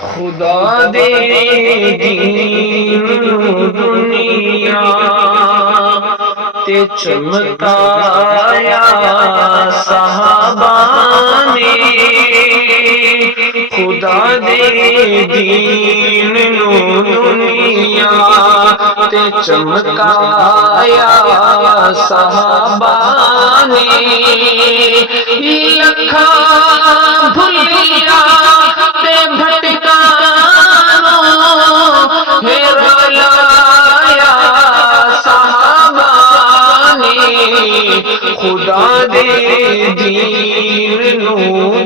خدا دے دین دنیا تے چمکایا صحابہ نے، خدا دے دین دنیا تے چمکایا صحابہ نے، لکھاں بھلیا تے بھٹکانوں ہیرا لایا صحابہ نے، خدا دے دین نو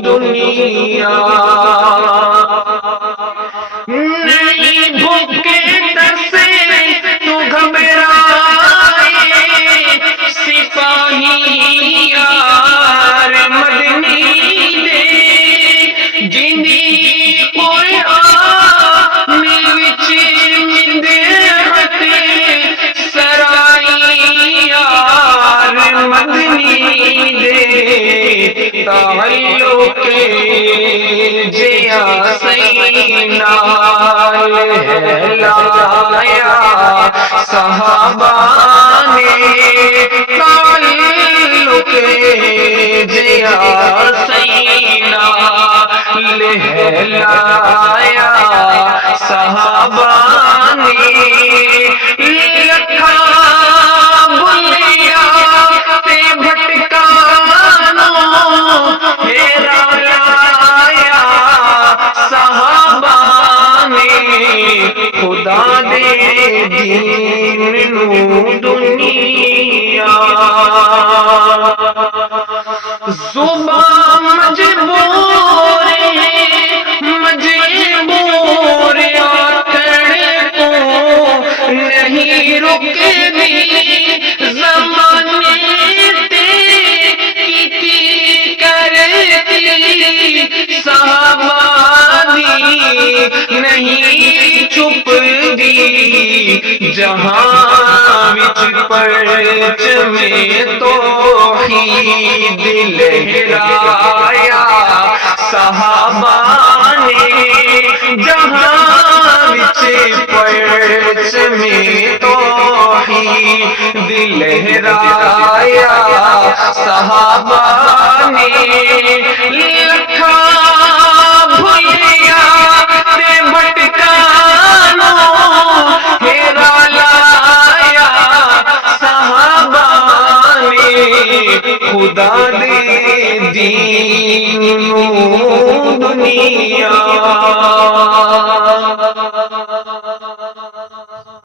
دنیا نہیں بھوکے ترسے تو گھبرائے، سپاہی یار مدنی دے جندی قرآن وچ مدحت سرائی یار مدنی دے، تعلق جیا سینال ہے لایا صحابہ نے، تعلق جیا سینال ہے لایا صحابہ نے، لکھاں بھلیا تے بھٹکانوں ہیرا لایا صحابہ نے، خدا دے دین نو دنیا زبان مجبور آکڑ کو نہیں رکدی، زمانے تے کی کرتی صحابہ دی نہیں چھپ دی، جہاں وچ پرچم توحید لہرایا صحابہ نے، جہاں وچ پرچم توحید لہرایا صحابہ نے، لکھاں بھلیا تے بھٹکانوں ہیرا لایا صحابہ نے، خدا دے دین دنیا